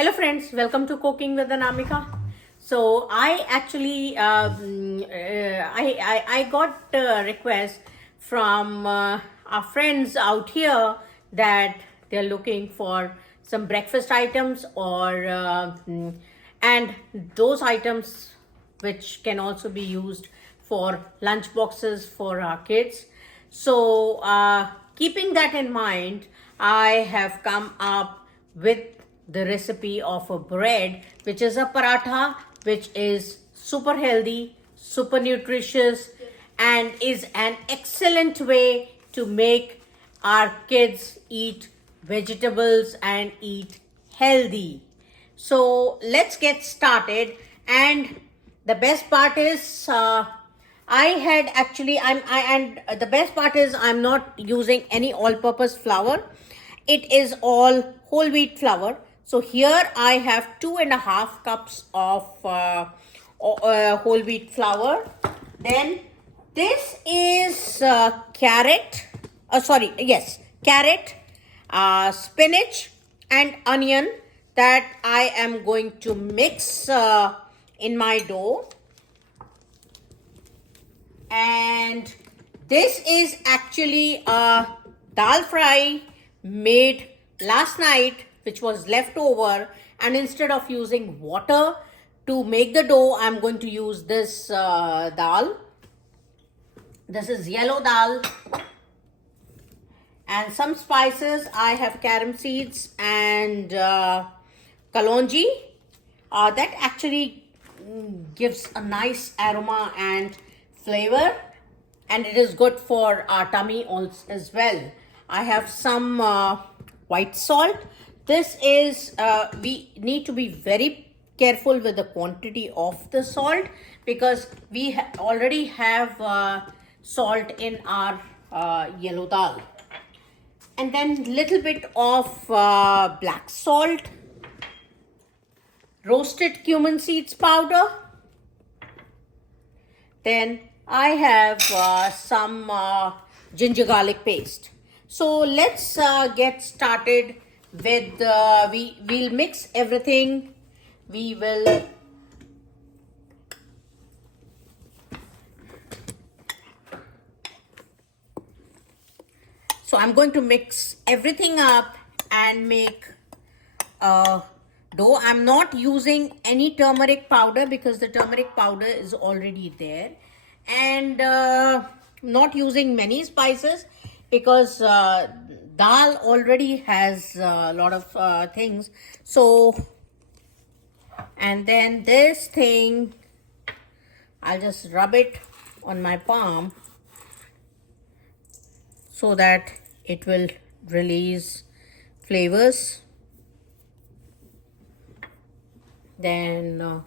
Hello friends, welcome to Cooking with Anamika. So I actually I got a request from our friends out here that they're looking for some breakfast items and those items which can also be used for lunch boxes for our kids. So keeping that in mind, I have come up with the recipe of a bread which is a paratha, which is super healthy, super nutritious, and is an excellent way to make our kids eat vegetables and eat healthy. So let's get started. And the best part is I had actually I and the best part is I'm not using any all-purpose flour. It is all whole wheat flour. So here I have 2.5 cups of whole wheat flour. Then this is carrot. Carrot, spinach, and onion that I am going to mix in my dough. And this is actually a dal fry made last night, which was left over, and instead of using water to make the dough, I'm going to use this dal. This is yellow dal. And some spices. I have carom seeds and kalonji. That actually gives a nice aroma and flavor, and it is good for our tummy also as well. I have some white salt. This is we need to be very careful with the quantity of the salt because we already have salt in our yellow dal. And then little bit of black salt, roasted cumin seeds powder. Then I have some ginger garlic paste. So let's get started with we'll mix everything. We will So I'm going to mix everything up and make a dough. I'm not using any turmeric powder because the turmeric powder is already there. And not using many spices because dal already has a lot of things. So, and then this thing, I'll just rub it on my palm so that it will release flavors. Then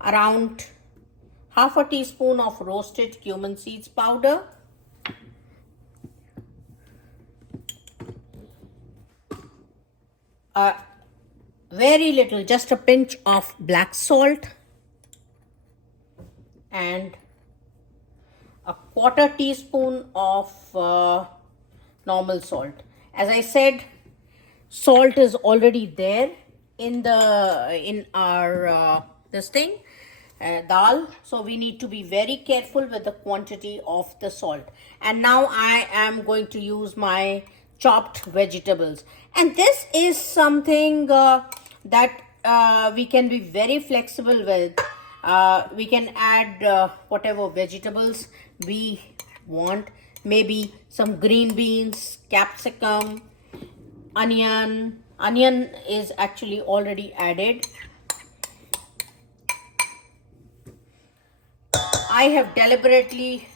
around half a teaspoon of roasted cumin seeds powder, very little, just a pinch of black salt, and a quarter teaspoon of normal salt. As I said, salt is already there in our this thing dal, so we need to be very careful with the quantity of the salt. And now I am going to use my chopped vegetables, and this is something that we can be very flexible with. We can add whatever vegetables we want, maybe some green beans, capsicum, onion is actually already added. I have deliberately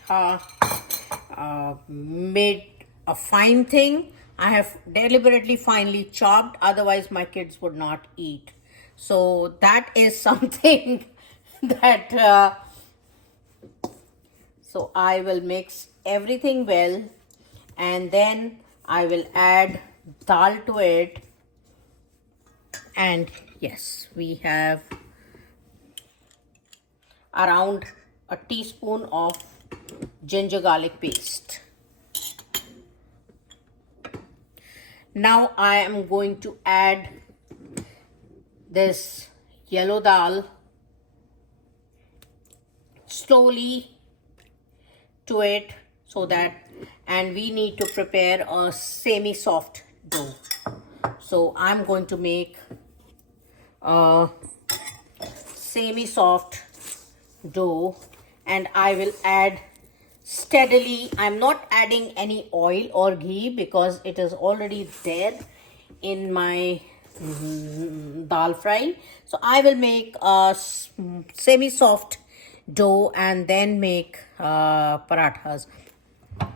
made a fine thing. I have deliberately finely chopped, otherwise my kids would not eat. So that is something that so I will mix everything well, and then I will add dal to it. And yes, we have around a teaspoon of ginger garlic paste. Now I am going to add this yellow dal slowly to it, so that, and we need to prepare a semi-soft dough. So I'm going to make a semi-soft dough, and I will add steadily. I'm not adding any oil or ghee because it is already there in my dal fry. So I will make a semi-soft dough and then make parathas.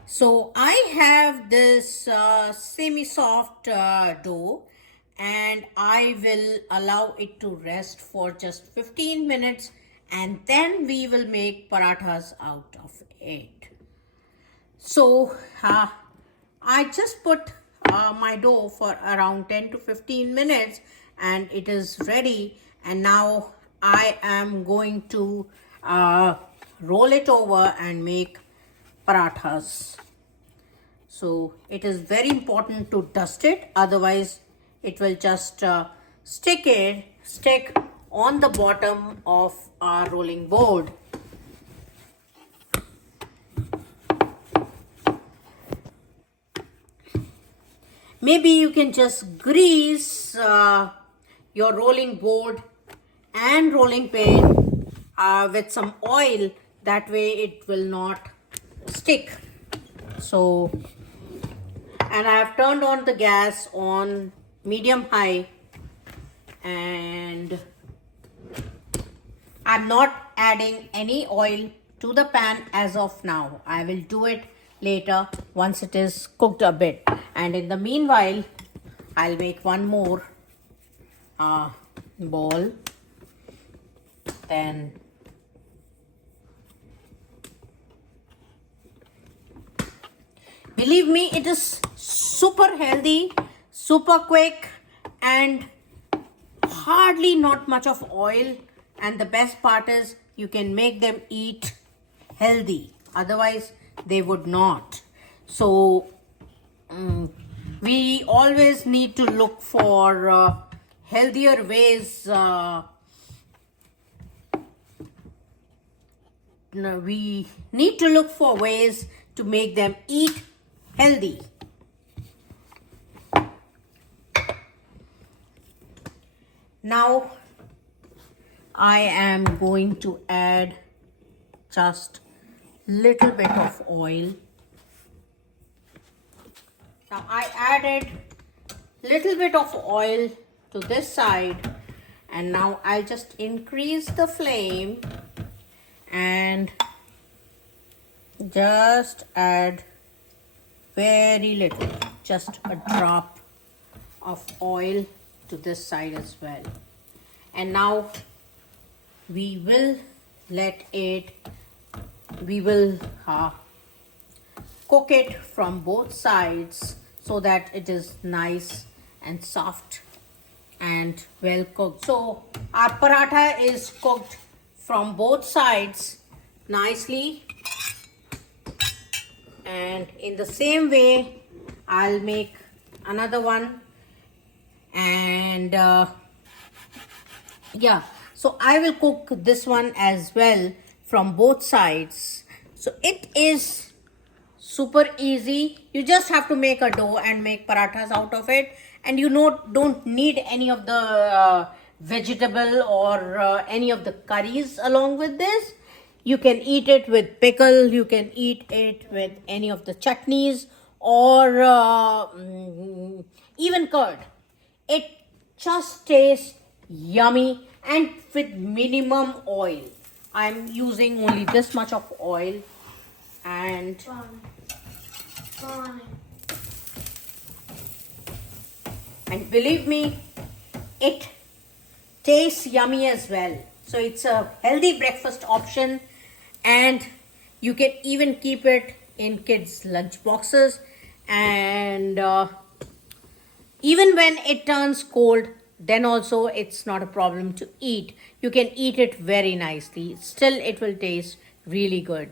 So I have this semi-soft dough, and I will allow it to rest for just 15 minutes, and then we will make parathas out of it. So I just put my dough for around 10 to 15 minutes, and it is ready. And now I am going to roll it over and make parathas. So it is very important to dust it, otherwise it will just stick on the bottom of our rolling board. Maybe you can just grease your rolling board and rolling pin with some oil. That way it will not stick. So, and I have turned on the gas on medium high, and I'm not adding any oil to the pan as of now. I will do it later once it is cooked a bit. And in the meanwhile, I'll make one more ball. Then believe me, it is super healthy, super quick, and hardly not much of oil. And the best part is you can make them eat healthy, otherwise they would not. So we always need to look for healthier ways. We need to look for ways to make them eat healthy. Now I am going to add just little bit of oil. Now I added little bit of oil to this side, and now I'll just increase the flame and just add very little, just a drop of oil to this side as well. And now we will cook it from both sides so that it is nice and soft and well cooked. So our paratha is cooked from both sides nicely, and in the same way I'll make another one. And yeah, so I will cook this one as well from both sides. So it is super easy. You just have to make a dough and make parathas out of it, and you don't need any of the vegetable or any of the curries along with this. You can eat it with pickle, you can eat it with any of the chutneys, or even curd. It just tastes yummy and with minimum oil. I'm using only this much of oil, and and believe me, it tastes yummy as well. So it's a healthy breakfast option, and you can even keep it in kids' lunch boxes, and even when it turns cold, then also it's not a problem to eat. You can eat it very nicely. Still, it will taste really good.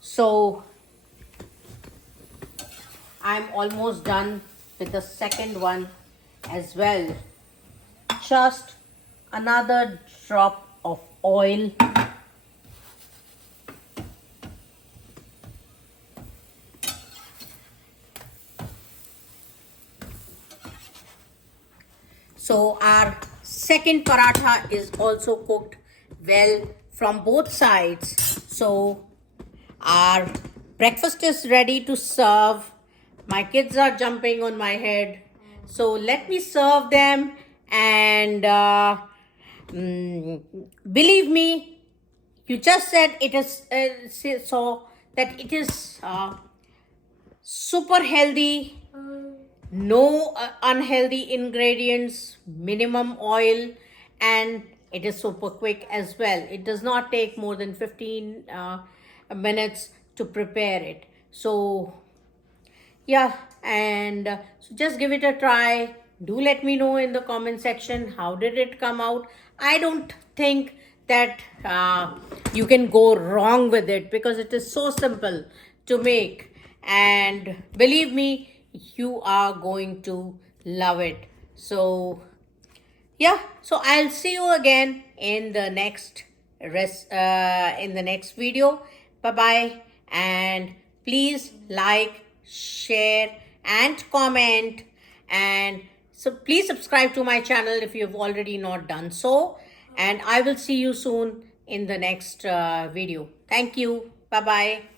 So I'm almost done with the second one as well. Just another drop of oil. So our second paratha is also cooked well from both sides. So our breakfast is ready to serve. My kids are jumping on my head. So let me serve them, and believe me, you just said it is so that it is super healthy, no unhealthy ingredients, minimum oil, and it is super quick as well. It does not take more than 15 minutes to prepare it. So yeah, and so just give it a try. Do let me know in the comment section how did it come out. I don't think that you can go wrong with it because it is so simple to make, and believe me, you are going to love it. So yeah, so I'll see you again in the next in the next video. Bye bye, and please like, share, and comment, and so please subscribe to my channel if you've already not done so, and I will see you soon in the next video. Thank you. Bye bye.